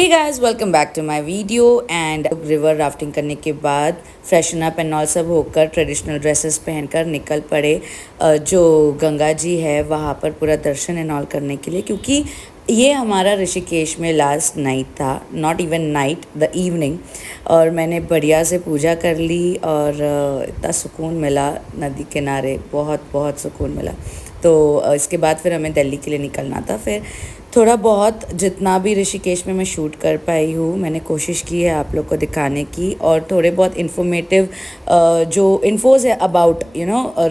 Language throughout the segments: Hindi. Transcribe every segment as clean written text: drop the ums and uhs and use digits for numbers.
Hey guys welcome back to my video and river rafting करने के बाद फ्रेशन अप एंड ऑल सब होकर ट्रेडिशनल ड्रेसेस पहनकर निकल पड़े जो गंगा जी है वहाँ पर पूरा दर्शन एंड ऑल करने के लिए, क्योंकि ये हमारा ऋषिकेश में लास्ट नाइट था, not even night, the evening. और मैंने बढ़िया से पूजा कर ली और इतना सुकून मिला नदी किनारे, बहुत बहुत सुकून मिला। तो इसके बाद फिर हमें दिल्ली के लिए निकलना था। फिर थोड़ा बहुत जितना भी ऋषिकेश में मैं शूट कर पाई हूँ मैंने कोशिश की है आप लोग को दिखाने की, और थोड़े बहुत इन्फॉर्मेटिव जो इन्फोज है अबाउट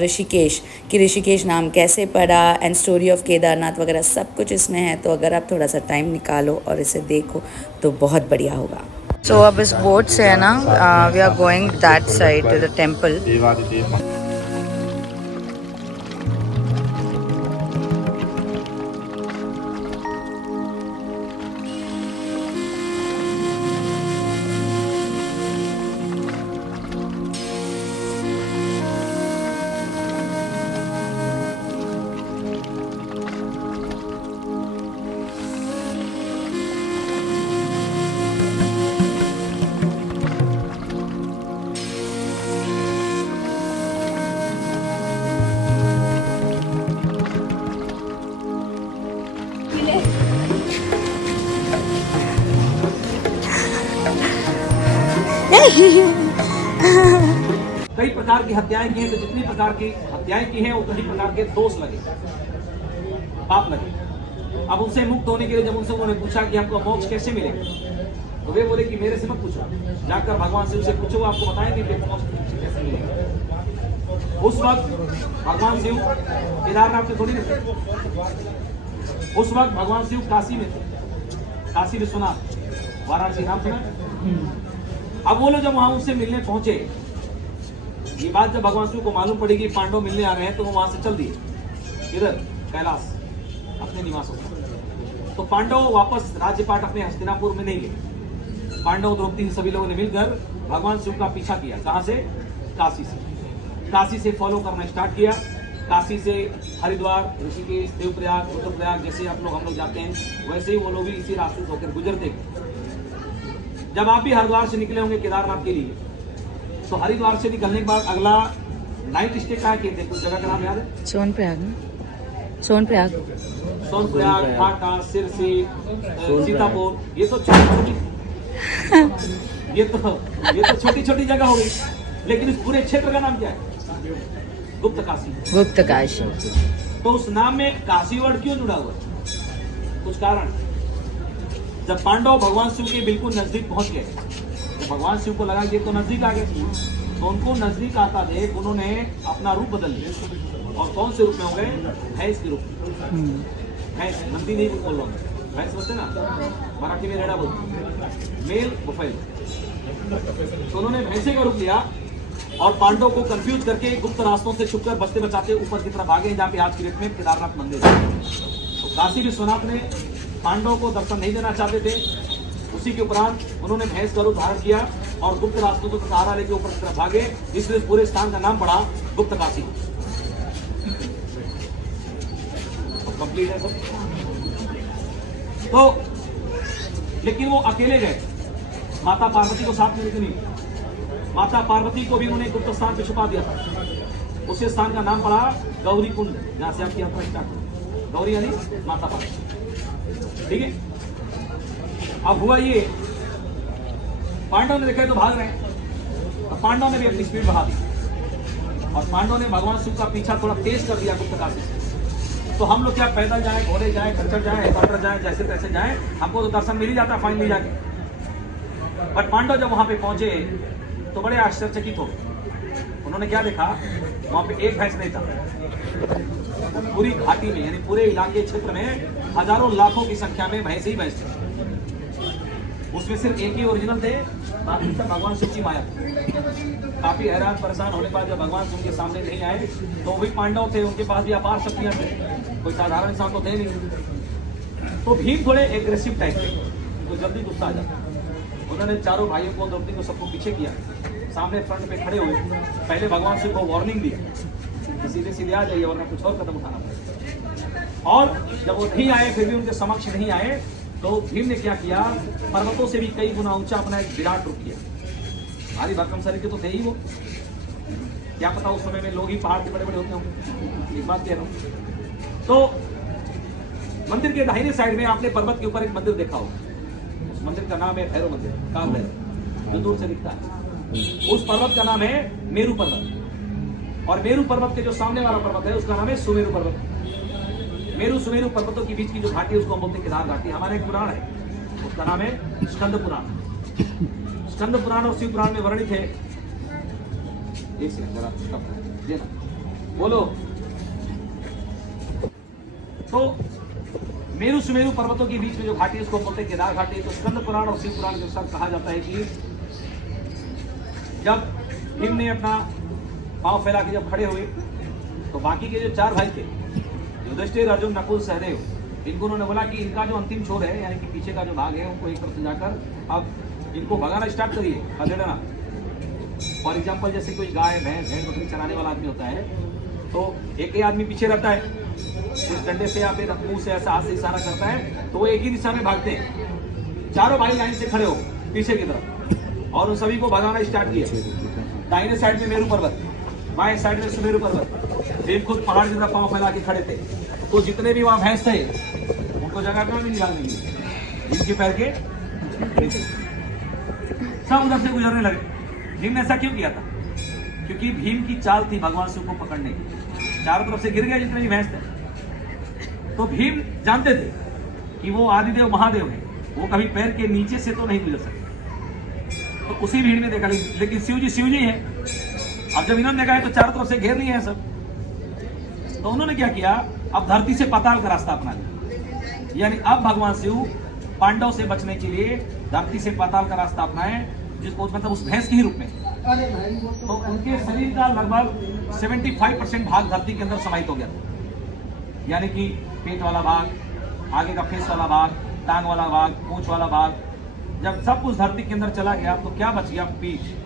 ऋषिकेश, कि ऋषिकेश नाम कैसे पड़ा एंड स्टोरी ऑफ केदारनाथ वगैरह सब कुछ इसमें है। तो अगर आप थोड़ा सा टाइम निकालो और इसे देखो तो बहुत बढ़िया होगा। सो अब इस बोट से है ना, we are going that side to the temple. कई प्रकार की हत्याएं की हैं, तो जितनी प्रकार की हत्याएं की हैं उतनी प्रकार के दोष लगे, पाप लगे। अब उनसे मुक्त होने के लिए जब उनसे उन्होंने पूछा कि आपको मोक्ष कैसे मिलेगा, तो वे बोले कि मेरे से मत पूछो, जाकर भगवान शिव से पूछो, आपको बताएंगे कि मोक्ष कैसे मिलेगा। उस वक्त भगवान शिव केदारनाथ में थोड़ी नहीं थे, उस वक्त भगवान शिव काशी में थे, काशी विश्वनाथ, वाराणसी नाम सुना। अब वो लोग जब वहां उनसे मिलने पहुंचे, ये बात जब भगवान शिव को मालूम पड़ी कि पांडव मिलने आ रहे हैं, तो वो वहां से चल दिए इधर कैलाश अपने निवासों पर। तो पांडव वापस राज्यपाट अपने हस्तिनापुर में नहीं गए। पांडव, द्रौपदी, सभी लोगों ने मिलकर भगवान शिव का पीछा किया। कहां से? काशी से। काशी से फॉलो करना स्टार्ट किया। काशी से हरिद्वार, ऋषिकेश, देवप्रयाग, रुद्रप्रयाग, जैसे हम लोग जाते हैं वैसे ही वो लोग भी इसी रास्ते से होकर गुजरते। जब आप भी हरिद्वार से निकले होंगे केदारनाथ के लिए, तो हरिद्वार से निकलने के बाद अगला नाइट स्टे कहाँ किए थे? कुछ जगह का नाम याद है? सोनप्रयाग, सोनप्रयाग, सोनप्रयाग, फाटा, सिरसी, सीतापुर, ये तो छोटी ये तो छोटी छोटी जगह हो गई। लेकिन इस पूरे क्षेत्र का नाम क्या है? गुप्त काशी। गुप्त काशी। तो उस नाम में काशी वर्ड क्यों जुड़ा हुआ? कुछ कारण। जब पांडव भगवान शिव के बिल्कुल नजदीक पहुंच गए, तो भगवान शिव को लगा ये तो नजदीक आ गए, तो उनको नजदीक आता देख उन्होंने अपना रूप बदल लिया। और कौन से रूप में हो गए? भैंस के रूप में। भैंस, नंदी नहीं बोल रहा हूँ, भैंस बोलते ना, मराठी में रेड़ा बोलते, मेल बुफेल। तो उन्होंने भैंसे का रूप लिया और पांडव को कंफ्यूज करके गुप्त रास्तों से छुपकर बचते बचाते ऊपर की तरफ भागे, जहाँ पे आज की डेट में केदारनाथ मंदिर है। तो काशी विश्वनाथ ने पांडव को दर्शन नहीं देना चाहते थे। उसी के उपरांत उन्होंने भैंस का रूप धारण किया और गुप्त रास्तों को सहारा लेके ऊपर की तरफ भागे, इसलिए पूरे स्थान का नाम पड़ा गुप्त काशी। तो कंप्लीट है सब। तो लेकिन वो अकेले गए, माता पार्वती को साथ में लेके नहीं। माता पार्वती को भी उन्होंने गुप्त स्थान पे छुपा दिया था। उस स्थान का नाम पड़ा गौरी कुंड, जहां से आपकी यात्रा स्टार्ट हुई। गौरी यानी माता पार्वती, ठीक है। अब हुआ ये, पांडव ने देखा तो भाग रहे हैं, तो पांडव ने भी अपनी स्पीड बढ़ा दी और पांडव ने भगवान शिव का पीछा थोड़ा तेज कर दिया गुप्त काशी से। तो हम लोग क्या पैदल जाए, घोड़े जाए, खच्चर जाए, हेलीकॉप्टर जाए, जैसे तैसे जाए, हमको तो दर्शन मिल ही जाता फाइनली जाके। बट पांडव जब वहां पे पहुंचे तो बड़े आश्चर्यचकित हो गए। उन्होंने क्या देखा, वहां पे एक भैंस नहीं था। पूरी घाटी में यानी पूरे इलाके क्षेत्र में हजारों लाखों की संख्या में भैंस ही भैंस थे। उसमें सिर्फ एक ही ओरिजिनल थे, बाकी सब भगवान शिव की माया थी। काफी हैरान परेशान होने के बाद जब भगवान शिव के सामने नहीं आए, तो भी पांडव थे, उनके पास भी अपार शक्तियां थे, कोई साधारण इंसान तो थे नहीं। तो भीम थोड़े एग्रेसिव टाइप के, तो जल्दी गुस्सा आ जाता। उन्होंने चारों भाइयों को, द्रौपदी को, सबको पीछे किया, सामने फ्रंट पे खड़े हुए, पहले भगवान शिव को वार्निंग दिया, सीधे सीधे आ जाइए वरना कुछ और कदम उठाना पड़ेगा। और जब वो नहीं आए, फिर भी उनके समक्ष नहीं आए, तो भीम ने क्या किया, पर्वतों से भी कई गुना ऊंचा अपना एक विराट रूप किया। भारी भरकम शरीर के तो थे ही वो, क्या पता उस समय में लोग ही पहाड़ के बड़े बड़े होते होंगे, एक बात कह रहा हूं। तो मंदिर के दाहिने साइड में आपने पर्वत के ऊपर एक मंदिर देखा होगा, उस मंदिर का नाम है भैरव मंदिर, काल भैरव, जो दूर से दिखता है। उस पर्वत का नाम है मेरू पर्वत, और मेरू पर्वत के जो सामने वाला पर्वत है उसका नाम है सुमेरु पर्वत। मेरू सुमेरु पर्वतों के बीच की जो घाटी है उसको हम बोलते हैं केदार घाटी। हमारा एक पुराण है, उसका नाम है स्कंद पुराण। स्कंद पुराण और शिव पुराण में वर्णित है, एक सेकंड जरा देना, बोलो। तो मेरू सुमेरु पर्वतों के बीच में जो घाटी है उसको बोलते हैं केदार घाटी। तो स्कंद पुराण और शिव पुराण के अनुसार कहा जाता है कि जब भीम ने अपना पांव फैला के जब खड़े हुए तो बाकी के जो 4 भाई थे, युधिष्ठिर, अर्जुन, नकुल, सहदेव, इनको उन्होंने बोला कि इनका जो अंतिम छोर है, यानी कि पीछे का जो भाग है, उनको एक तरफ से जाकर अब इनको भगाना स्टार्ट करिए, खदेड़ना। फॉर एग्जाम्पल जैसे कोई गाय, भैंस, भेड़ बकरी चराने वाला आदमी होता है, तो एक ही आदमी पीछे रहता है, इस डंडे से या फिर मुंह से ऐसा हाथ से इशारा करता है, तो वो एक ही दिशा में भागते हैं। चारों भाई लाइन से खड़े हो पीछे की तरफ, और उन सभी को भगाना स्टार्ट किया। दाहिने साइड में मेरू पर्वत, बाएं साइड में सुमेरु पर्वत। भीम खुद पहाड़ की तरफ पांव फैला के खड़े थे, तो जितने भी वहां भैंस थे उनको जगह कहाँ नहीं निकालने की, इनके पैर के सब उधर से गुजरने लगे। भीम ने ऐसा क्यों किया था? क्योंकि भीम की चाल थी भगवान शिव को पकड़ने की। चारों तरफ से गिर गए जितने भी भैंस थे। तो भीम जानते थे कि वो आदिदेव महादेव हैं, वो कभी पैर के नीचे से तो नहीं गुजर सकते। तो उसी भीड़ में देखा, लेकिन शिव जी है। अब जब इन्होंने देखा है तो चारों तरफ से घेर लिए हैं सब, तो उन्होंने क्या किया, अब धरती से पाताल का रास्ता अपना लिया। यानी अब भगवान शिव पांडव से बचने के लिए धरती से पाताल का रास्ता अपनाए, जिसको मतलब उस भैंस के ही रूप में। तो उनके शरीर का लगभग 75% भाग धरती के अंदर समाहित हो गया था। यानी कि पेट वाला भाग, आगे का फेस वाला भाग, टांग वाला भाग, पूंछ वाला भाग, जब सब कुछ धरती के अंदर चला गया तो क्या बच गया? पीठ।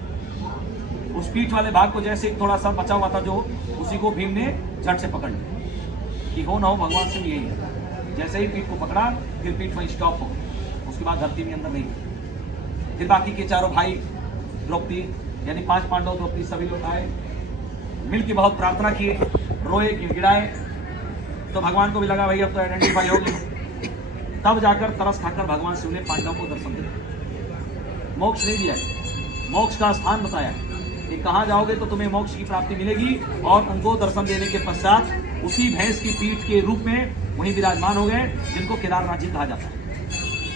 उस पीठ वाले भाग को जैसे थोड़ा सा बचा हुआ था जो, उसी को भीम ने झट से पकड़ लिया कि हो ना हो भगवान शिव यही है। जैसे ही पीठ को पकड़ा, फिर पीठ वहीं स्टॉप हो गई, उसके बाद धरती में अंदर नहीं। फिर बाकी के चारों भाई, द्रौपदी, यानी 5 पांडव, द्रौपदी, सभी लोग आए, मिल के बहुत प्रार्थना किए, रोए, गिड़गिड़ाए। तो भगवान को भी लगा भाई अब तो आइडेंटिफाई हो गए। तब जाकर तरस खाकर भगवान शिव ने पांडव को दर्शन दिया। मोक्ष नहीं दिया, मोक्ष का स्थान बताया कि कहाँ जाओगे तो तुम्हें मोक्ष की प्राप्ति मिलेगी। और उनको दर्शन देने के पश्चात उसी भैंस की पीठ के रूप में वहीं विराजमान हो गए, जिनको केदारनाथ जी कहा जाता है।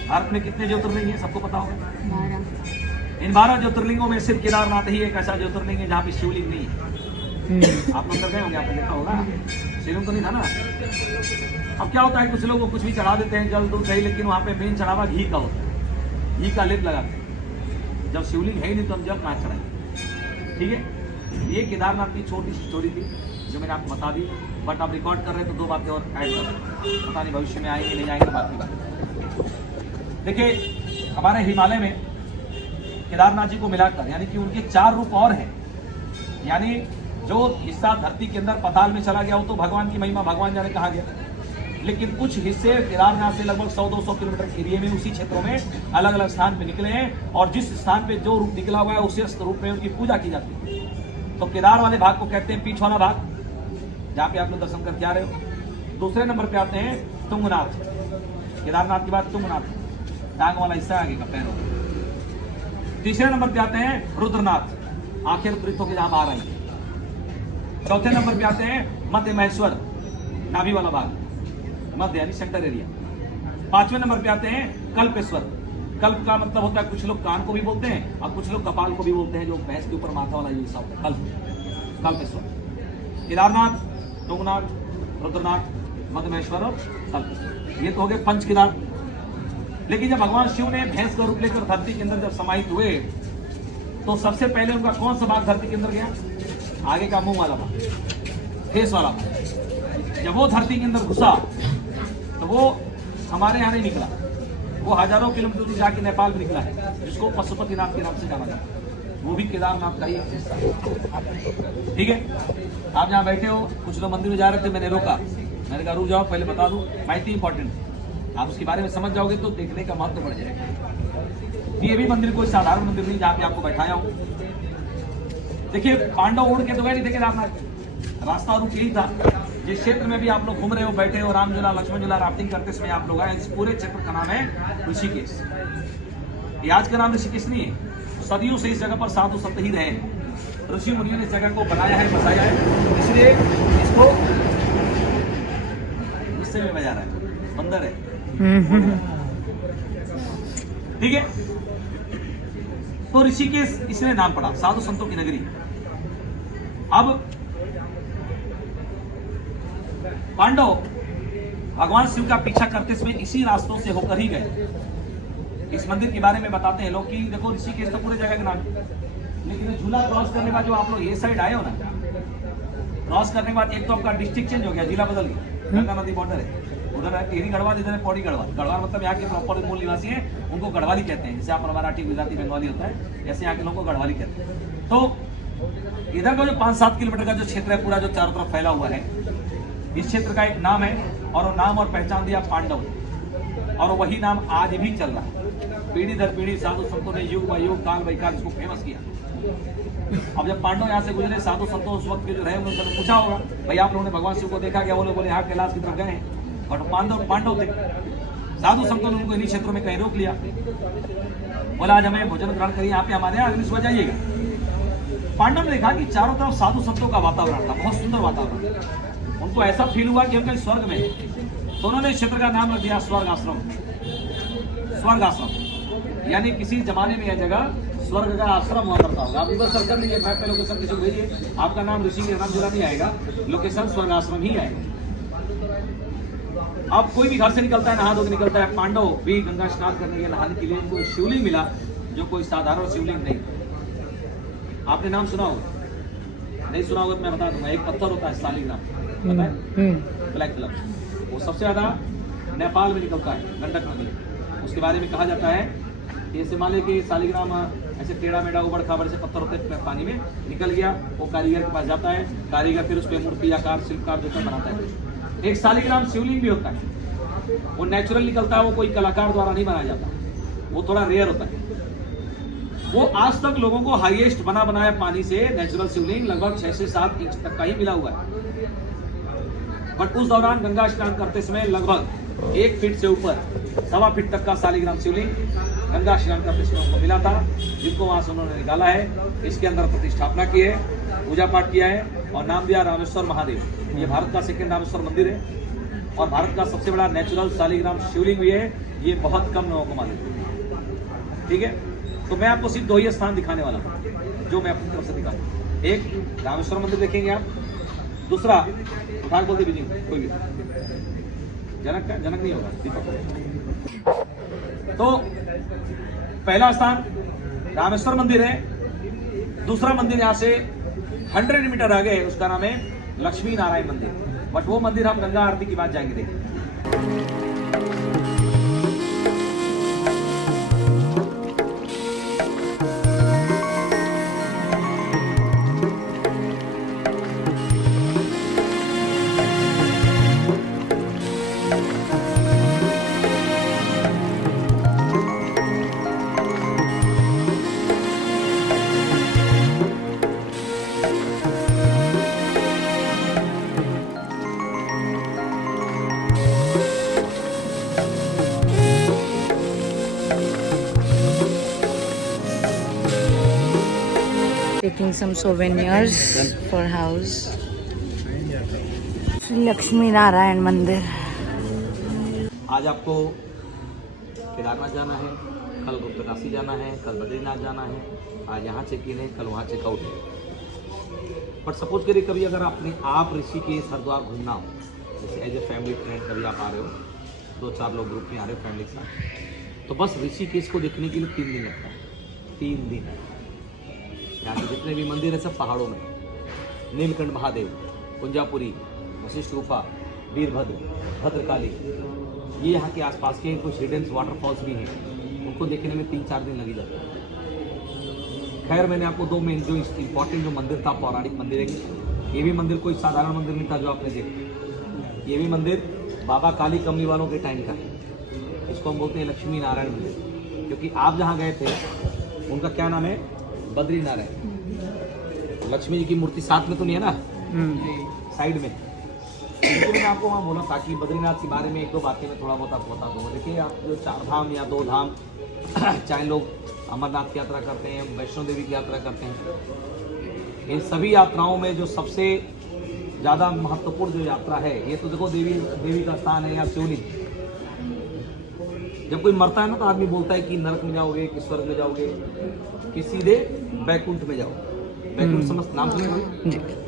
भारत में कितने ज्योतिर्लिंग हैं सबको पता होगा? 12। इन 12 ज्योतिर्लिंगों में सिर्फ केदारनाथ ही एक ऐसा ज्योतिर्लिंग है जहाँ पे शिवलिंग नहीं है। आप लोग गए होंगे, आपने देखा होगा, शिवलिंग तो नहीं था ना। अब क्या होता है, कुछ लोग कुछ भी चढ़ा देते हैं, जल दूध दही, लेकिन वहाँ पे मेन चढ़ावा घी का होता है, घी का लेप लगाते हैं। जब शिवलिंग है ही नहीं तो हम जल कहाँ चढ़ाएंगे? ठीक है, ये केदारनाथ की छोटी सी स्टोरी थी जो मैंने आपको बता दी। बट आप रिकॉर्ड कर रहे हैं तो 2 बातें और ऐड कर रहे हैं, पता नहीं भविष्य में आएंगे नहीं आएंगे, बात की बात। देखिए, हमारे हिमालय में केदारनाथ जी को मिलाकर यानी कि उनके 4 रूप और हैं। यानी जो हिस्सा धरती के अंदर पाताल में चला गया वो तो भगवान की महिमा, भगवान जाने कहा गया, लेकिन कुछ हिस्से केदारनाथ से लगभग 100-200 किलोमीटर के एरिया में, उसी क्षेत्रों में अलग अलग स्थान पे निकले हैं। और जिस स्थान पे जो रूप निकला हुआ है उसी रूप में उनकी पूजा की जाती है। तो केदार वाले भाग को कहते हैं पीठ वाला भाग, जहाँ पे आप लोग दर्शन करके आ रहे हो। दूसरे नंबर पे आते हैं तुंगनाथ, केदारनाथ के बाद तुंगनाथ, टांग वाला हिस्सा आगे का पैर। तीसरे नंबर पे आते हैं रुद्रनाथ, आखिर वृत्तों के जहां बाहर आई। चौथे नंबर पे आते हैं मध्य महेश्वर, नाभि वाला भाग, मध्य यानी सेंटर एरिया। 5वें नंबर पे आते हैं कल्पेश्वर। कल्प का मतलब होता है, कुछ लोग कान को भी बोलते हैं और कुछ लोग कपाल को भी बोलते हैं, जो भैंस के ऊपर माथा वाला हिस्सा होता है, कल्प, कल्पेश्वर। केदारनाथ, तुंगनाथ, रुद्रनाथ, मध्य महेश्वर और कल्पेश्वर, ये तो हो गए 5 केदार। लेकिन जब भगवान शिव ने भैंस का रूप लेकर धरती के अंदर जब समाहित हुए तो सबसे पहले उनका कौन सा भाग धरती के अंदर गया? आगे का मुंह वाला भाग, फेस वाला भाग। जब वो धरती के अंदर घुसा तो वो हमारे यहाँ नहीं निकला, वो हजारों किलोमीटर जाके नेपाल में निकला है, जिसको पशुपतिनाथ के नाम से जाना जाता है। वो भी केदारनाथ का ही एक हिस्सा। ठीक है, आप जहाँ बैठे हो, कुछ लोग मंदिर में जा रहे थे, मैंने रोका, मैंने कहा रुक जाओ, पहले बता दूं, माहिती इंपॉर्टेंट। आप उसके बारे में समझ जाओगे तो देखने का महत्व बढ़ जाएगा। ये भी मंदिर कोई साधारण मंदिर नहीं जहाँ पे आपको बैठाया हूँ। देखिए पांडव उड़ के तो गए नहीं थे केदारनाथ, रास्ता रुक यही था। जिस क्षेत्र में भी आप लोग घूम रहे हो, बैठे हो, राम झूला लक्ष्मण झूला राफ्टिंग करते समय आप लोग आए, इस पूरे क्षेत्र का नाम है ऋषिकेश। ये आज का नाम ऋषिकेश नहीं है, सदियों से इस जगह पर साधु संत ही रहे हैं। ऋषि मुनियों ने इस जगह को बनाया है, बसाया है, इसलिए इसको गुस्से में बजा रहा है, बंदर है। ठीक है, तो ऋषिकेश इसलिए नाम पड़ा, साधु संतों की नगरी। अब पांडव भगवान शिव का पीछा करते समय इसी रास्तों से होकर ही गए। इस मंदिर के बारे में बताते हैं लोग कि देखो ऋषिकेश तो पूरे जगह का नाम, लेकिन झूला क्रॉस करने के बाद जो आप लोग ये साइड आए हो ना, क्रॉस करने के बाद एक तो आपका डिस्ट्रिक्ट चेंज हो गया, जिला बदल गया। गंगा नदी बॉर्डर है, उधर है टेहरी गढ़वाल, इधर है पौड़ी गढ़वाल। गढ़वाल मतलब यहाँ के प्रॉपर मूल निवासी हैं, उनको गढ़वाली कहते हैं। जैसे आप मराठी, गुजराती, बंगाली होता है, ऐसे यहाँ के लोगों को गढ़वाली कहते हैं। तो इधर का जो 5-7 किलोमीटर का जो क्षेत्र है पूरा, जो चारों तरफ फैला हुआ है, इस क्षेत्र का एक नाम है, और वो नाम और पहचान दिया पांडव, और वही नाम आज भी चल रहा है। पीढ़ी दर पीढ़ी साधु संतों ने युग व युग, काल व काल इसको फेमस किया। अब जब पांडव यहाँ से गुजरे, साधु संतों उस वक्त के जो रहे, उन्होंने पूछा होगा भाई आप लोगों ने भगवान शिव को देखा क्या? वो लोग बोले हाँ कैलाश की तरफ गए हैं, और पांडव थे। साधु संतों ने उनको इन्हीं क्षेत्रों में कहीं रोक लिया, बोला आज हमें भोजन ग्रहण करिए, यहाँ पे हमारे यहाँ अग्नि सुबह जाइएगा। पांडव ने देखा कि चारों तरफ साधु संतों का वातावरण था, बहुत सुंदर वातावरण। उनको ऐसा फील हुआ कि हम कहीं स्वर्ग में हैं। तो उन्होंने इस क्षेत्र का नाम रख दिया स्वर्ग आश्रम। स्वर्ग आश्रम यानी किसी जमाने में यह जगह स्वर्ग का आश्रम हुआ करता होगा। आप इधर सर्च कर लीजिए, मैप पे लोकेशन किसी को भेजिए, आपका नाम ऋषि के नाम जुड़ा नहीं आएगा, लोकेशन स्वर्ग आश्रम ही आएगा। अब कोई भी घर से निकलता है, नहा धो के निकलता है। पांडव भी गंगा स्नान करने के नहाने के लिए उनको शिवलिंग मिला, जो कोई साधारण शिवलिंग नहीं। आपने नाम सुना होगा, नहीं सुना होगा तो मैं बता दूंगा। एक पत्थर होता है शालिग्राम, पता है, ब्लैक कलर, वो सबसे ज्यादा नेपाल में निकलता है, गंडक नदी। उसके बारे में कहा जाता है कि जैसे मान लीजिए कि शालिग्राम ऐसे टेढ़ा मेढ़ा उबड़ खाबड़ से पत्थर होते हैं, पानी में निकल गया, वो कारीगर के पास जाता है, कारीगर फिर उस पर मूर्ति आकार शिल्पकार जो बनाता है। एक शालिग्राम शिवलिंग भी होता है, वो नेचुरल निकलता है, वो कोई कलाकार द्वारा नहीं बनाया जाता, वो थोड़ा रेयर होता है। वो आज तक लोगों को हाईएस्ट बना बनाया पानी से नेचुरल शिवलिंग लगभग 6 से 7 इंच तक का ही मिला हुआ है। बट उस दौरान गंगा स्नान करते समय लगभग 1 फीट से ऊपर 1.25 फीट तक का शालिग्राम शिवलिंग गंगा स्नान करते समय उनको मिला था, जिनको वहां से उन्होंने निकाला है, इसके अंदर प्रतिष्ठापना की है, पूजा पाठ किया है और नाम दिया रामेश्वर महादेव। ये भारत का सेकंड रामेश्वर मंदिर है और भारत का सबसे बड़ा नेचुरल शालिग्राम शिवलिंग भी है। ये बहुत कम लोगों को मालूम है। ठीक है, तो मैं आपको सिर्फ 2 ही स्थान दिखाने वाला हूँ जो मैं अपनी तरफ से दिखाऊँ। एक रामेश्वर मंदिर देखेंगे आप, दूसरा उठा बोलते भी नहीं कोई भी, जनक नहीं होगा, दीपक। तो पहला स्थान रामेश्वर मंदिर है, दूसरा मंदिर यहाँ से 100 मीटर आगे है, उसका नाम है लक्ष्मी नारायण मंदिर। बट वो मंदिर हम गंगा आरती की बात जाएंगे देखें। Taking some souvenirs for house. Shri Lakshmi Narayan मंदिर। आज आपको केदारनाथ जाना है, कल गुप्तकाशी जाना है, कल बद्रीनाथ जाना है। आज यहाँ चेक इन है, कल वहाँ चेकआउट है। बट सपोज करिए कभी अगर आप ऋषिकेश हरिद्वार घूमना हो, जैसे एज ए फैमिली फ्रेंड कभी आप आ रहे हो, 2-4 लोग ग्रुप में आ रहे हो फैमिली के साथ, तो बस ऋषिकेश को देखने के लिए 3 दिन लगता है। 3 दिन यहाँ के जितने भी मंदिर है सब पहाड़ों में, नीलकंठ महादेव, कुंजापुरी, वशिष्ठ गुफा, वीरभद्र, भद्रकाली, ये यहाँ के आसपास के कुछ हिडन वाटरफॉल्स भी हैं, उनको देखने में 3-4 दिन लग जाते हैं। खैर मैंने आपको 2 मेन जो इम्पोर्टेंट जो मंदिर था, पौराणिक मंदिर है। ये भी मंदिर कोई साधारण मंदिर नहीं था जो आपने देखा, ये भी मंदिर बाबा काली कमली वालों के टाइम का है। इसको हम बोलते हैं लक्ष्मी नारायण मंदिर, क्योंकि आप जहाँ गए थे उनका क्या नाम है, बद्री नारायण। लक्ष्मी जी की मूर्ति साथ में तो नहीं है ना, साइड में। इसलिए मैंने आपको वहाँ बोला ताकि बद्रीनाथ के बारे में एक दो बातें मैं थोड़ा बहुत आपको बता दूँ। देखिए, आप जो 4 धाम या 2 धाम चाहे लोग अमरनाथ की यात्रा करते हैं, वैष्णो देवी की यात्रा करते हैं, इन सभी यात्राओं में जो सबसे ज़्यादा महत्वपूर्ण जो यात्रा है, ये तो देखो देवी का स्थान है या शिवलिंग। जब कोई मरता है ना तो आदमी बोलता है कि नरक में जाओगे कि स्वर्ग में जाओगे कि सीधे बैकुंठ में जाओगे। बैकुंठ समझ नाम सुने भाई?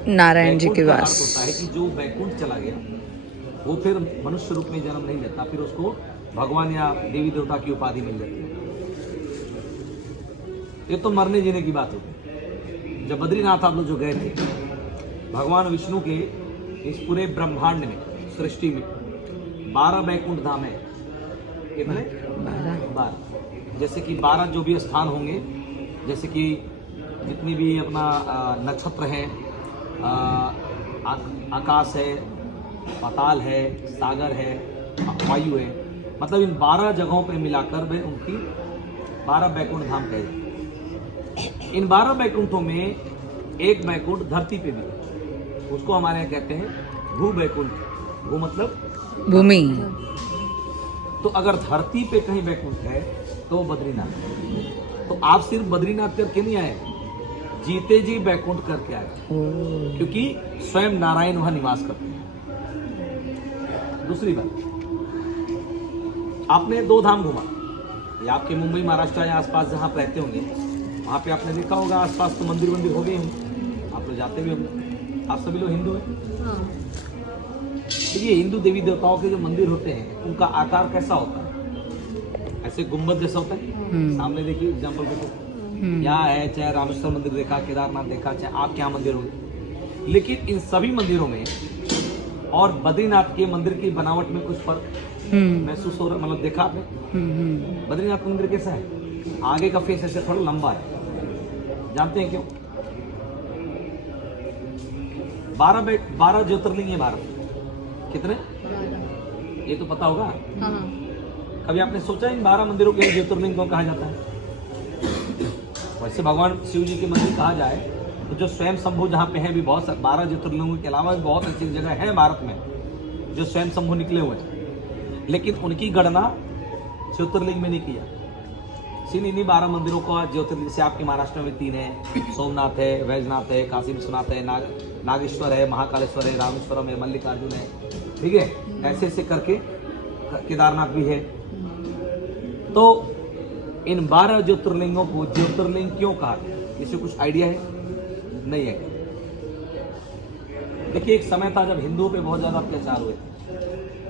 नारायण जी के बैकुंठ का वास। अर्थ होता है कि जो बैकुंठ चला गया वो फिर मनुष्य रूप में जन्म नहीं लेता, फिर उसको भगवान या देवी देवता की उपाधि मिल जाती है। ये तो मरने जीने की बात होती। जब बद्रीनाथ आप लोग जो गए थे, भगवान विष्णु के इस पूरे ब्रह्मांड में, सृष्टि में 12 बैकुंठ धाम है। कितने? 12। जैसे कि 12 जो भी स्थान होंगे, जैसे कि जितनी भी अपना नक्षत्र हैं, आकाश है, पाताल है, सागर है, वायु है, मतलब इन 12 जगहों पे मिलाकर वे उनकी 12 बैकुंठ धाम कहे जाते हैं। इन 12 बैकुंठों में एक बैकुंठ धरती पे भी है, उसको हमारे यहाँ कहते हैं भू बैकुंठ। भू मतलब भूमि। तो अगर धरती पे कहीं बैकुंठ है तो बद्रीनाथ। तो आप सिर्फ बद्रीनाथ करके नहीं आए, जीते जी बैकुंठ करके आए, क्योंकि स्वयं नारायण वहां निवास करते हैं। दूसरी बात, आपने 2 धाम घूमा, ये आपके मुंबई महाराष्ट्र या आसपास जहाँ आप रहते होंगे वहाँ पे आपने देखा होगा आसपास तो मंदिर हो गए होंगे, आप लोग जाते भी होंगे। आप सभी लोग हिंदू हैं। देखिए, हिंदू देवी देवताओं के जो मंदिर होते हैं उनका आकार कैसा होता है? ऐसे गुम्बद जैसा होता है। सामने देखिए, एग्जाम्पल देखो, यहाँ है, चाहे रामेश्वर मंदिर देखा, केदारनाथ देखा, चाहे आपके यहाँ मंदिर होंगे, लेकिन इन सभी मंदिरों में और बद्रीनाथ के मंदिर की बनावट में कुछ फर्क महसूस हो रहा, मतलब देखा आपने? बद्रीनाथ मंदिर कैसा है? आगे का फेस ऐसे थोड़ा लंबा है, जानते हैं क्यों? 12 ज्योतिर्लिंग है भारत। कितने? ये तो पता होगा। कभी आपने सोचा इन 12 मंदिरों के ज्योतिर्लिंग को कहा जाता है? वैसे भगवान शिव जी के मंदिर कहा जाए तो जो स्वयं शंभु जहाँ पे हैं भी बहुत 12 ज्योतिर्लिंगों के अलावा भी बहुत अच्छी जगह है भारत में जो स्वयं शंभु निकले हुए हैं, लेकिन उनकी गणना ज्योतिर्लिंग में नहीं किया। इन्हीं 12 मंदिरों का ज्योतिर्लिंग से आपके महाराष्ट्र में 3 है, सोमनाथ है, वैजनाथ है, काशी विश्वनाथ है, नागेश्वर है, महाकालेश्वर है, रामेश्वरम है, मल्लिकार्जुन है, ठीक है, ऐसे ऐसे करके केदारनाथ भी है। तो इन 12 ज्योतिर्लिंगों को ज्योतिर्लिंग क्यों कहा? किसी कुछ आइडिया है? नहीं है। देखिए, एक समय था जब हिंदुओं पे बहुत ज्यादा अत्याचार हुए थे।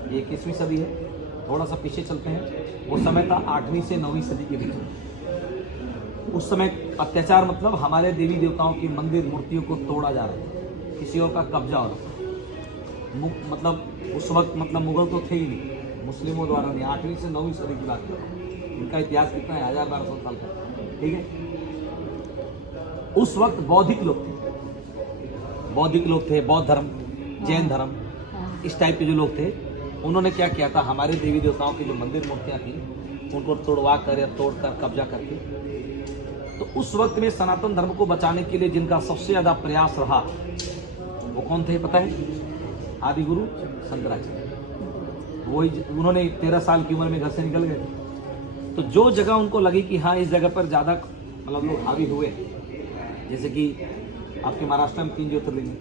ये 21वीं सदी है, थोड़ा सा पीछे चलते हैं। वो समय था 8वीं से 9वीं सदी के बीच। उस समय अत्याचार मतलब हमारे देवी देवताओं की मंदिर मूर्तियों को तोड़ा जा रहा था, किसी और का कब्जा हो रहा था। मतलब उस वक्त मतलब मुगल तो थे ही नहीं, मुस्लिमों द्वारा नहीं। 8वीं से 9वीं सदी की बात है। इनका इतिहास कितना है? 1000-1200 साल का, ठीक है। उस वक्त बौद्धिक लोग थे, बौद्ध धर्म, जैन धर्म, इस टाइप के जो लोग थे, उन्होंने क्या किया था, हमारे देवी देवताओं की जो मंदिर मूर्तियां थी उनको तोड़वा कर या तोड़कर कब्जा करके। तो उस वक्त में सनातन धर्म को बचाने के लिए जिनका सबसे ज्यादा प्रयास रहा वो कौन थे पता है? आदि गुरु शंकराचार्य। वही, उन्होंने 13 साल की उम्र में घर से निकल गए थे। तो जो जगह उनको लगी कि हाँ इस जगह पर ज्यादा मतलब लोग हावी हुए, जैसे कि आपके महाराष्ट्र में 3 ज्योतिर्लिंग है,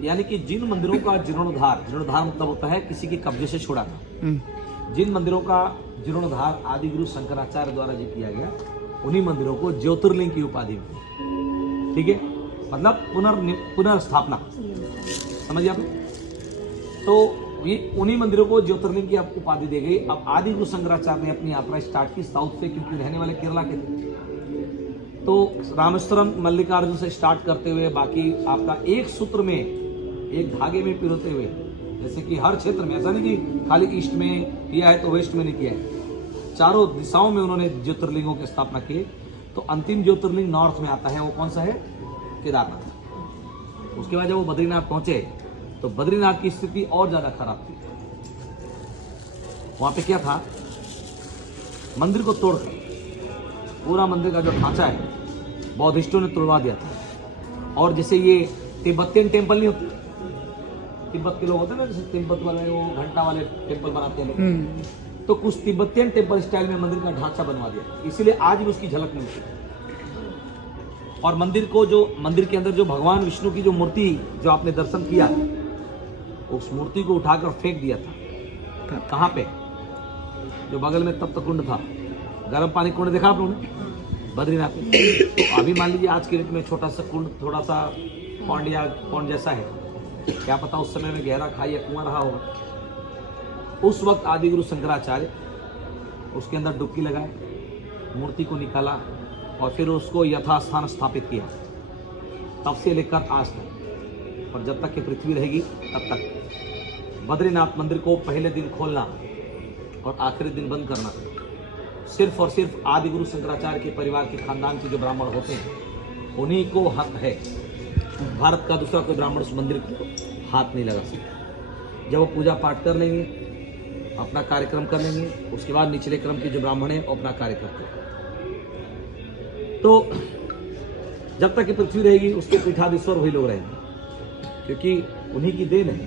यानी कि जिन मंदिरों का जीर्णोद्धार मतलब होता है किसी के कब्जे से छुड़ाना, जिन मंदिरों का जीर्णोद्धार आदि गुरु शंकराचार्य द्वारा जी किया गया, उन्हीं मंदिरों को ज्योतिर्लिंग की उपाधि मिली, ठीक है, मतलब पुनर्स्थापना, समझिए आप। तो ये उन्हीं मंदिरों को ज्योतिर्लिंग की उपाधि दी गई। अब आदि गुरु शंकराचार्य ने अपनी यात्रा स्टार्ट की साउथ से, क्योंकि रहने वाले केरला के थे। तो रामेश्वरम मल्लिकार्जुन से स्टार्ट करते हुए बाकी आपका एक सूत्र में, एक धागे में पिरोते हुए, जैसे कि हर क्षेत्र में, ऐसा नहीं कि खाली ईस्ट में किया है तो वेस्ट में नहीं किया है, चारों दिशाओं में उन्होंने ज्योतिर्लिंगों की स्थापना की। तो अंतिम ज्योतिर्लिंग नॉर्थ में आता है, वो कौन सा है? केदारनाथ। उसके बाद जब वो बद्रीनाथ पहुंचे तो बद्रीनाथ की स्थिति और ज्यादा खराब थी। वहां पे क्या था मंदिर को तोड़कर पूरा मंदिर का जो ढांचा है बौद्धिस्टों ने तोड़वा दिया था। और जैसे ये तिब्बतियन टेम्पल नहीं होते, तिब्बत के लोग होते हैं ना, जैसे तिब्बत वाले वो घंटा वाले टेम्पल बनाते हैं लोग, तो कुछ तिब्बतियन टेम्पल स्टाइल में मंदिर का ढांचा बनवा दिया, इसीलिए आज भी उसकी झलक मिलती है। और मंदिर के अंदर जो भगवान विष्णु की जो मूर्ति जो आपने दर्शन किया, उस मूर्ति को उठाकर फेंक दिया था। कहाँ पे? जो बगल में तप्त कुंड था, गर्म पानी कुंड देखा आप लोगों ने बद्रीनाथ में? तो अभी मान लीजिए आज के डेट में छोटा सा कुंड, थोड़ा सा पौंड या पौंड जैसा है, क्या पता उस समय में गहरा खाई या कुआं रहा होगा। उस वक्त आदि गुरु शंकराचार्य उसके अंदर डुबकी लगाए, मूर्ति को निकाला और फिर उसको यथास्थान स्थापित किया। तब से लेकर आज तक, और जब तक कि पृथ्वी रहेगी तब तक बद्रीनाथ मंदिर को पहले दिन खोलना और आखिरी दिन बंद करना सिर्फ और सिर्फ आदि गुरु शंकराचार्य के परिवार के खानदान के जो ब्राह्मण होते हैं उन्हीं को हक है। भारत का दूसरा कोई ब्राह्मण उस मंदिर को हाथ नहीं लगा सकता। जब वो पूजा पाठ कर लेंगे, अपना कार्यक्रम कर लेंगे, उसके बाद निचले क्रम के जो ब्राह्मण हैं वो अपना कार्य करते हैं। तो जब तक कि पृथ्वी रहेगी उसके पीठाधीश्वर वही लोग रहेंगे, क्योंकि उन्हीं की देन है।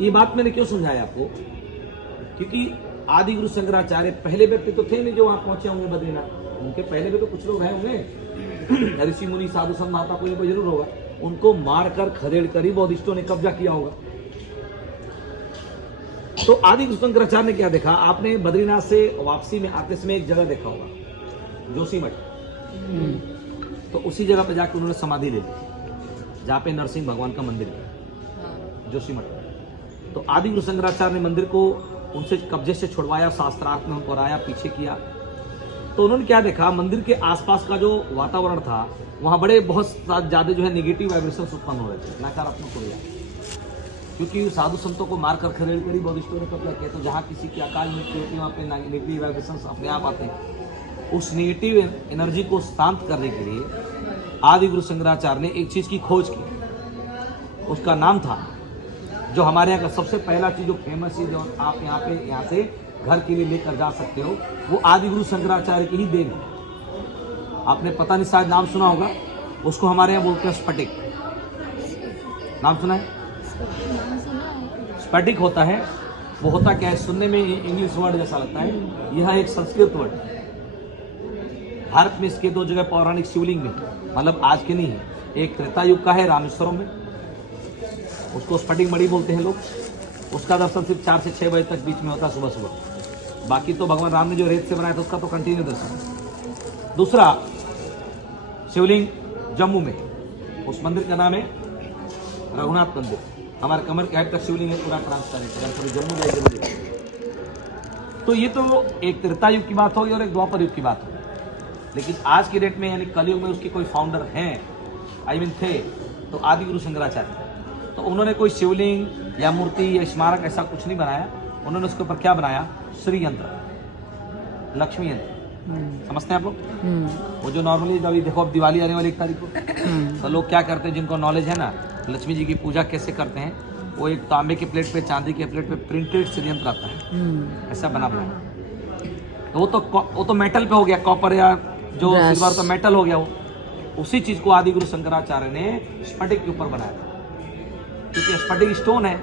ये बात मैंने क्यों समझाया आपको? क्योंकि आदि गुरु शंकराचार्य पहले व्यक्ति तो थे नहीं जो वहां पहुंचे होंगे बद्रीनाथ। उनके पहले भी तो कुछ लोग रहे होंगे, ऋषि मुनि साधु संत महात्मा कोई जरूर होगा। उनको मारकर खदेड़ कर ही बौद्धिस्टों ने कब्जा किया होगा। तो आदि गुरु शंकराचार्य ने क्या देखा? आपने बद्रीनाथ से वापसी में आते समय एक जगह देखा होगा, जोशीमठ। तो उसी जगह पे जाकर उन्होंने समाधि ले ली, जहाँ पे नरसिंह भगवान का मंदिर है, जोशीमठ। तो आदि गुरु शंकराचार्य ने मंदिर को उनसे कब्जे से छुड़वाया, शास्त्रार्थ में उनको राया, पीछे किया। तो उन्होंने क्या देखा? मंदिर के आसपास का जो वातावरण था वहाँ बड़े बहुत ज़्यादा जो है नेगेटिव वाइब्रेशन उत्पन्न हो रहे थे, नकारात्मक हो गया, क्योंकि साधु संतों को मारकर खदेड़ कर ही बौद्धिस्टों ने कब्जा किया। तो जहाँ किसी की अकाल मृत्यु होती है वहाँ पे नेगेटिव वाइब्रेशन अपने आप आते हैं। उस नेगेटिव एनर्जी को शांत करने के लिए आदि गुरु शंकराचार्य ने एक चीज़ की खोज की, उसका नाम था, जो हमारे यहाँ का सबसे पहला चीज़ जो फेमस है, जो आप यहाँ से घर के लिए लेकर जा सकते हो, वो आदि गुरु शंकराचार्य की ही देन है। आपने पता नहीं शायद नाम सुना होगा, उसको हमारे यहाँ बोलते हैं स्फटिक। नाम सुना है? स्फटिक होता है, वो होता क्या है? सुनने में इंग्लिश वर्ड जैसा लगता है, यह एक संस्कृत वर्ड। भारत में इसके दो जगह पौराणिक शिवलिंग में, मतलब आज के नहीं है, एक त्रेता युग का है रामेश्वरम में, उसको स्फटिक मणि बोलते हैं लोग। उसका दर्शन सिर्फ 4 से 6 बजे तक बीच में होता है, सुबह सुबह। बाकी तो भगवान राम ने जो रेत से बनाया था उसका तो कंटिन्यू दर्शन है। दूसरा शिवलिंग जम्मू में, उस मंदिर का नाम है रघुनाथ मंदिर। हमारे कमर के हाइट तक शिवलिंग है, पूरा ट्रांसपेरेंट। जम्मू जाएगी। तो ये तो एक त्रेता युग की बात होगी और एक द्वापर युग की बात होगी। लेकिन आज की डेट में यानी कलयुग में उसके कोई फाउंडर हैं, थे, तो आदि गुरु शंकराचार्य। तो उन्होंने कोई शिवलिंग या मूर्ति या स्मारक ऐसा कुछ नहीं बनाया। उन्होंने उसके ऊपर क्या बनाया? श्री यंत्र, लक्ष्मी यंत्र। समझते हैं आप लोग? वो जो नॉर्मली अभी देखो, अब दिवाली आने वाली 1 तारीख को, तो लोग क्या करते हैं, जिनको नॉलेज है ना, लक्ष्मी जी की पूजा कैसे करते हैं, वो एक तांबे के प्लेट पे, चांदी के प्लेट पे प्रिंटेड श्री यंत्र आता है, ऐसा बना बनाया। तो वो तो मेटल पे हो गया, कॉपर या जो सिल्वर तो मेटल हो गया। वो उसी चीज को आदि गुरु शंकराचार्य ने स्फटिक के ऊपर बनाया था, क्योंकि स्फटिक स्टोन है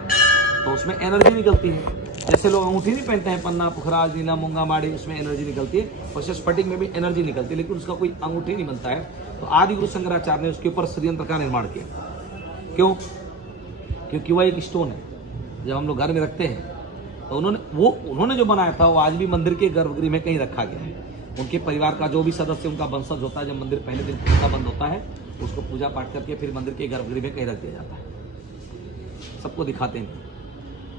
तो उसमें एनर्जी निकलती है। जैसे लोग अंगूठी नहीं पहनते हैं, पन्ना, पुखराज, नीला, मूंगा, माड़ी, उसमें एनर्जी निकलती है, वैसे स्फटिक में भी एनर्जी निकलती है, लेकिन उसका कोई अंगूठी नहीं बनता है। तो आदि गुरु शंकराचार्य ने उसके ऊपर श्रीयंत्र का निर्माण किया। क्यों? क्योंकि वह एक स्टोन है, जब हम लोग घर में रखते हैं तो उन्होंने जो बनाया था वो आज भी मंदिर के गर्भगृह में कहीं रखा गया है। उनके परिवार का जो भी सदस्य, उनका वंशज होता है, जब मंदिर पहले दिन पूजा बंद होता है, उसको पूजा पाठ करके फिर मंदिर के गर्भगृह में कहीं रख दिया जाता है, सबको दिखाते हैं।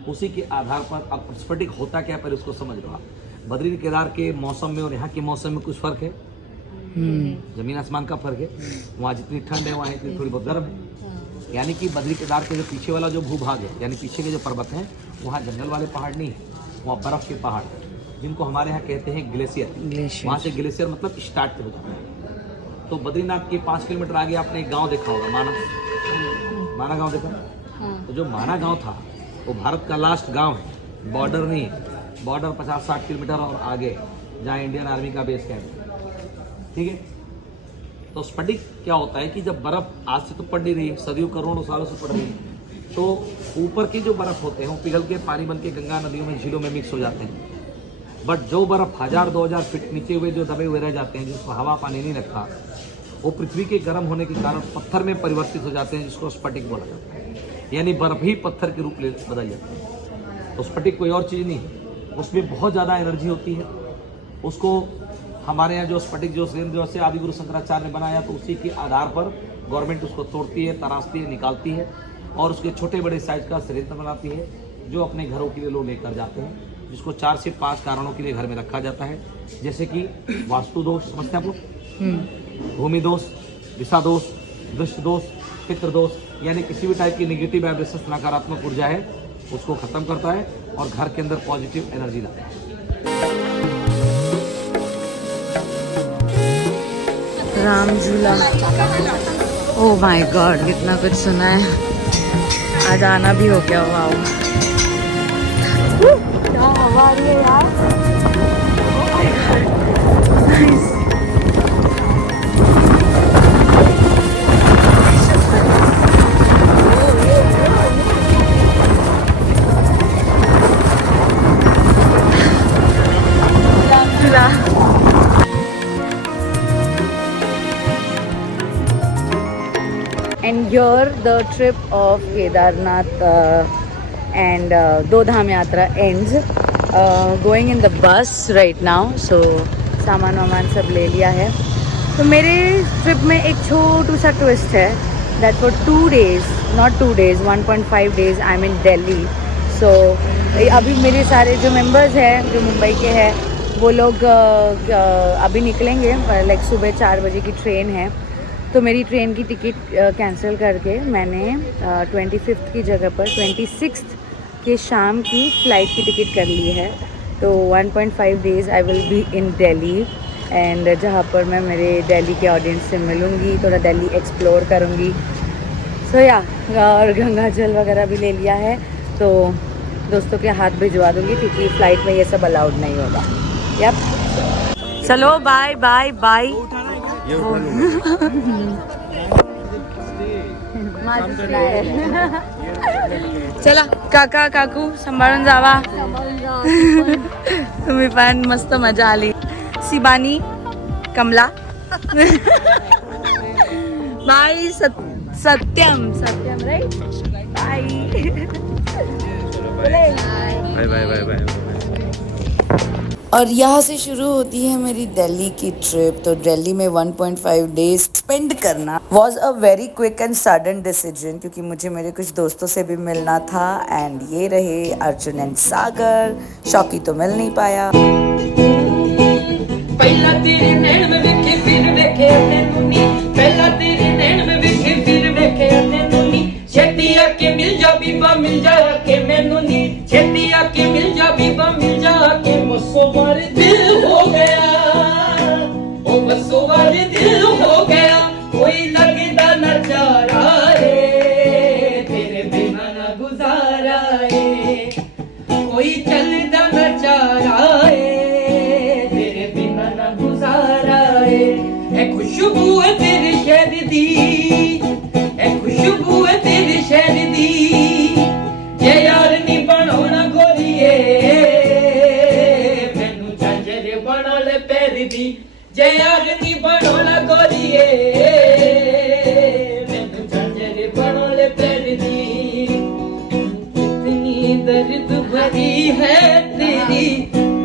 उसी के आधार पर अब स्फटिक होता क्या, पर उसको समझ लो आप। बद्री केदार के मौसम में और यहाँ के मौसम में कुछ फर्क है, जमीन आसमान का फर्क है। वहाँ जितनी ठंड है वहाँ इतनी थोड़ी बहुत गर्म है। यानी कि बद्री केदार के जो पीछे वाला जो भूभाग है, यानी पीछे के जो पर्वत हैं, वहाँ जंगल वाले पहाड़ नहीं है, वहाँ बर्फ के पहाड़ है, जिनको हमारे यहाँ कहते हैं ग्लेशियर। वहाँ से ग्लेशियर मतलब स्टार्ट हो जाता है। तो बद्रीनाथ के 5 किलोमीटर आगे आपने एक गाँव देखा होगा, माना गाँव देखा। तो जो माना गाँव था वो भारत का लास्ट गाँव है, बॉर्डर नहीं है, बॉर्डर 50-60 किलोमीटर और आगे जहाँ इंडियन आर्मी का बेस कैंप है, ठीक है। तो स्फटिक क्या होता है कि जब बर्फ आज से तो पड़ नहीं रही है, सदियों करोड़ों सालों से पड़ रही है, तो ऊपर के जो बर्फ होते हैं वो पिघल के पानी बन के गंगा नदियों में, झीलों में मिक्स हो जाते हैं। बट जो बर्फ 1000-2000 फीट नीचे हुए जो दबे हुए रह जाते हैं, जिसको हवा पानी नहीं लगता, वो पृथ्वी के गर्म होने के कारण पत्थर में परिवर्तित हो जाते हैं, जिसको स्फटिक बोला जाता है। यानी बर्फ ही पत्थर के रूप ले बदल जाता है। तो स्फटिक कोई और चीज़ नहीं, उसमें बहुत ज़्यादा एनर्जी होती है। उसको हमारे यहाँ जो स्फटिक जो सुरेंद्र से आदि गुरु शंकराचार्य ने बनाया, तो उसी के आधार पर गवर्नमेंट उसको तोड़ती है, तराशती है, निकालती है और उसके छोटे बड़े साइज का सिलेंडर बनाती है, जो अपने घरों के लिए लोग लेकर जाते हैं, जिसको 4 से 5 कारणों के लिए घर में रखा जाता है। जैसे कि वास्तु दोष, समझते हैं आप लोग, भूमि दोष, दिशा दोष, दृष्टि दोष, पितृ दोष, यानी किसी भी टाइप की नेगेटिव वाइब्रेशन, नकारात्मक ऊर्जा है उसको खत्म करता है और घर के अंदर पॉजिटिव एनर्जी लाता है। राम झूला, ओह माय गॉड, कितना कुछ सुना है, आज आना भी हो गया। वाओ, क्या हवा आ रही है यार। And here the trip of Kedarnath and Do Dham Yatra ends. Going in the bus right now. So सामान वामान सब ले लिया है। तो मेरे ट्रिप में एक छोटू सा ट्विस्ट है, that for 2 days, not 2 days, 1.5 days I'm in Delhi. So अभी मेरे सारे जो मेंबर्स हैं जो मुंबई के हैं वो लोग अभी निकलेंगे, लाइक सुबह 4 बजे की ट्रेन है। तो मेरी ट्रेन की टिकट कैंसिल करके मैंने 25th की जगह पर 26th के शाम की फ़्लाइट की टिकट कर ली है। तो 1.5 days I will be in Delhi, and जहाँ पर मैं मेरे दिल्ली के ऑडियंस से मिलूँगी, थोड़ा दिल्ली एक्सप्लोर करूँगी। सो या, और गंगा जल वगैरह भी ले लिया है, तो दोस्तों के हाथ भिजवा दूँगी क्योंकि फ़्लाइट में ये सब अलाउड नहीं होगा। यप, चलो बाय बाय बाय। चला काका काकू सांभाळून जावा। तुम्ही पण मस्त मजा आली। Shibani, Kamala, bye. Satyam right, bye bye bye bye bye. और यहाँ से शुरू होती है मेरी दिल्ली की ट्रिप। तो दिल्ली में 1.5 डेज स्पेंड करना was a very quick and sudden decision, क्योंकि मुझे मेरे कुछ दोस्तों से भी मिलना था, एंड ये रहे अर्जुन एंड सागर। शौकी तो मिल नहीं पाया। पहला तेरे नैन में वेखे फिर वेखे तैनू नी, पहला तेरे नैन में वेखे फिर वेखे तैनू नी, छेती आके मिल जा बीबा मिल जा के मैनू नी, छेती आके मिल जा बीबा मिल जा के बसो वाले दिल हो गया, ओ बसो वाले दिल हो गया, कोई लगदा नजारा रे तेरे बिना ना गुजारा है, कोई चलदा नजारा है तेरे बिना ना गुजारा है। ए खुशबू है तेरे शहर दी, ए खुशबू है तेरे शहर दी, जे यार नी बनाना गोरिए मैनू झांझर बना ले पैर दी, जे यार नी बनाना गोरिए मैनू झांझर बना ले पैर दी। कितनी दर्द भरी है तेरी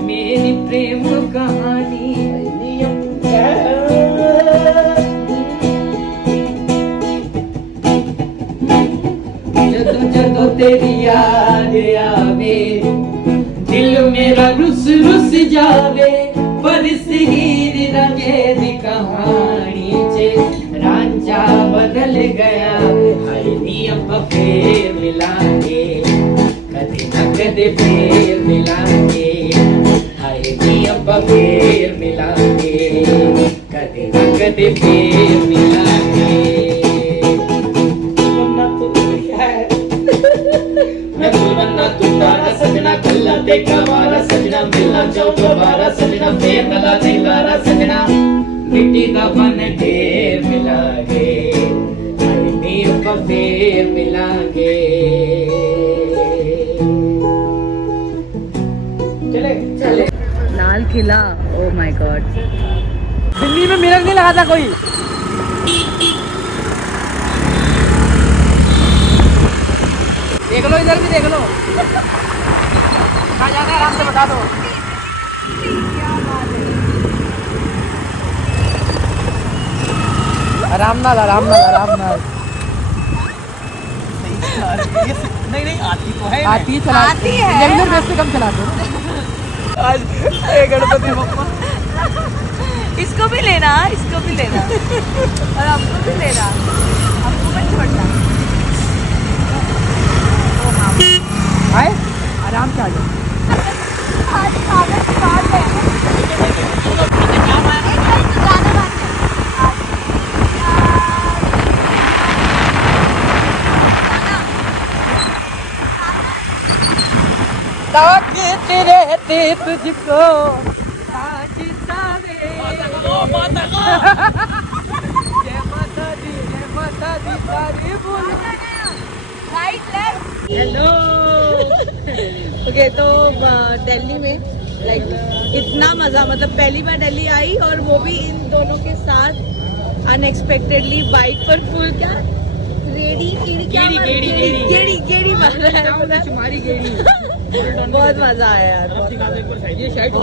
मेरी प्रेम कहानी, जदों जदों तेरी याद आवे दिल मेरा रुस रुस जावे, पर इस हीर रांझे दी कहानी चे रांझा बदल गया, हाय नी अब फिर मिलांगे कदे न कदे फिर मिलांगे, हाय नी अब फिर मिलांगे कदे न कदे फिर मिलांगे। मैं बनना तू तारा सजना, कल्ला देखा वाला सजना, जाऊं दोबारा सजना फिर गला दिलारा सजना मिट्टी दा बन ढेर मिलांगे नी ਆਪਾਂ फिर मिलांगे चले Lal Qila, oh my God. Delhi में मिरर नहीं लगा था कोई देख लो इधर भी देख लो कहाँ जाना है आराम से बता दो आराम नाल नहीं आती तो है आती है जमीन में से कम चला दो आज गणपति बप्पा इसको भी लेना और हमको भी लेना, हमको मत छोड़ना। आए आराम से आ जाओ ताकि तेरे तुझको आज सावे जय माता दी सारी बोलो हेलो। ओके, तो दिल्ली में लाइक इतना मज़ा, मतलब पहली बार दिल्ली आई और वो भी इन दोनों के साथ अनएक्सपेक्टेडली बाइक पर फुल क्या गेड़ी मार रहा है, तुम्हारी गेड़ी बहुत मज़ा आया यार। ये शायद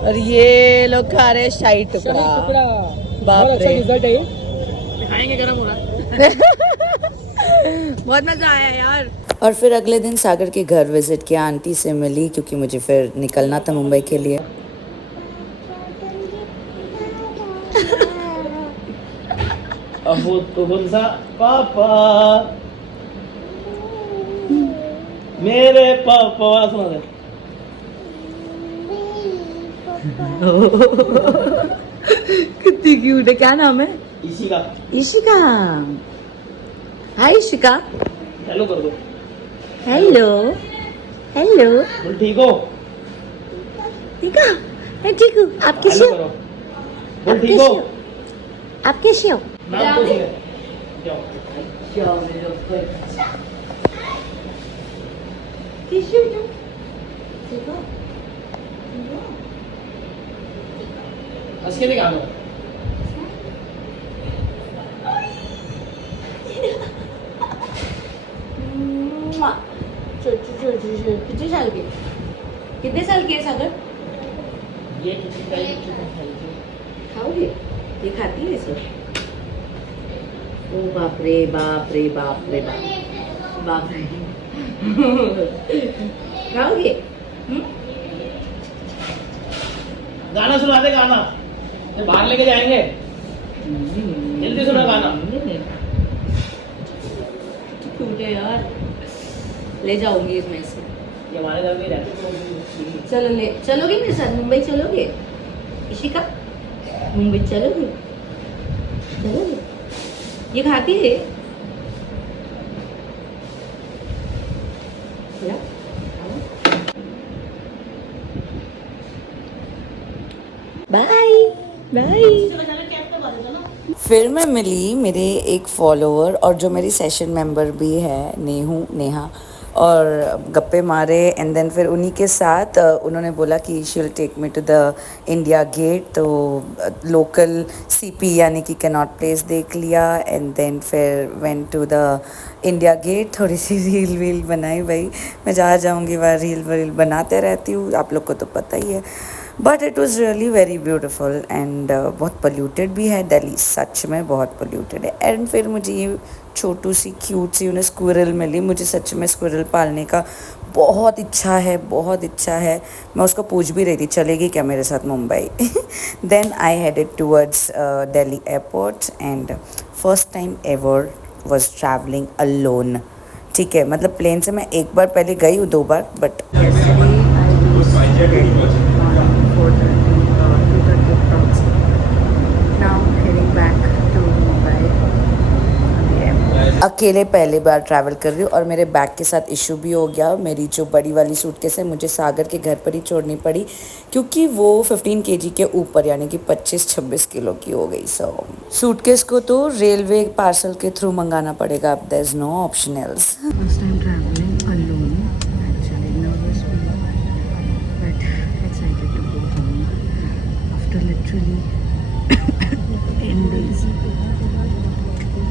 और ये लोग खा रहे हैं शाही टुकड़ा, बाप रे रिजल्ट है दिखाएंगे गरम हो रहा बहुत मज़ा आया यार। और फिर अगले दिन सागर के घर विजिट किया, आंटी से मिली क्योंकि मुझे फिर निकलना था मुंबई के लिए। अब तो गुंजा पापा मेरे पापा सुना दे कितनी क्यूट है, क्या नाम है? इशिका इशिका। हाय इशिका। हेलो कर दो हेलो हेलो। बोल ठीक हो ठीक हो? मैं ठीक हूँ, आप कैसे हेलो हो? करो बोल ठीक हो आप कैसे हो? नाम पूछ ले जाओ हंस के दिखा दो कितने साल के? कितने साल के है सागर? ये किसी का खाओगे? ये खाती है इसे? ओ बाप रे बाप रे बाप रे बाप बाप रे। खाओगे? गाना सुना दे गाना बाहर लेके जाएंगे जल्दी सुना गाना क्यूट है यार, ले जाऊंगी इसमें से। ये हमारे घर में रहते चलो ले चलोगे मेरे साथ मुंबई? चलोगे इशिका? मुंबई चलोगे? चलोगे? ये खाती है? Bye bye. फिर मैं मिली मेरे एक फॉलोअर और जो मेरी सेशन मेंबर भी है नेहा, और गप्पे मारे एंड देन फिर उन्हीं के साथ उन्होंने बोला कि she will take me to the India Gate, तो लोकल सीपी यानी कि कैनॉट प्लेस देख लिया एंड देन फिर went to the India Gate. थोड़ी सी रील वील बनाई, भाई मैं जहाँ जाऊँगी वहाँ रील बनाते रहती हूँ, आप लोग को तो पता ही है। But it was really very beautiful and बहुत पोल्यूटेड भी है दिल्ली, सच में बहुत पोल्यूटेड है। एंड फिर मुझे ये छोटू सी क्यूट सी उन्हें स्क्विरल मिली, मुझे सच में स्क्विरल पालने का बहुत इच्छा है। मैं उसको पूछ भी रही थी चलेगी क्या मेरे साथ Mumbai. Then I headed towards Delhi airport and first time ever was travelling alone. ठीक है, मतलब प्लेन से मैं एक बार पहले गई हूँ, 2 बार, बट अकेले पहली बार ट्रैवल कर रही हूँ और मेरे बैग के साथ इशू भी हो गया। मेरी जो बड़ी वाली सूटकेस है मुझे सागर के घर पर ही छोड़नी पड़ी क्योंकि वो 15 केजी के ऊपर यानी कि 25-26 किलो की हो गई। सूटकेस को तो रेलवे पार्सल के थ्रू मंगाना पड़ेगा, अब there is no option else. First time travelling alone, actually nervous but excited to go home after literally 10 days.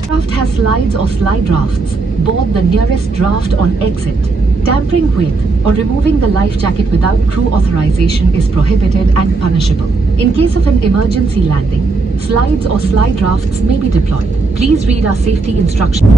Draft has slides or slide rafts. Board the nearest draft on exit. Tampering with or removing the life jacket without crew authorization is prohibited and punishable. In case of an emergency landing, slides or slide rafts may be deployed. Please read our safety instructions.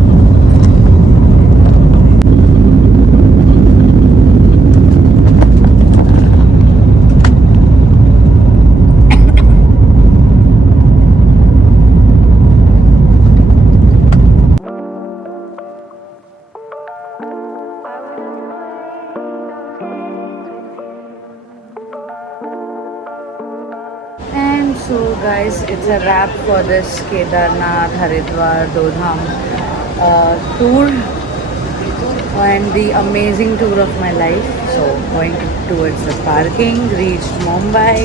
And so guys, it's a wrap for this Kedarnath Haridwar Dodham tour and the amazing tour of my life. So going towards the parking, reached Mumbai.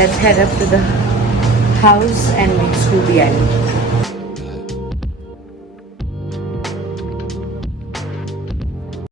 Let's head up to the house and reach to the island.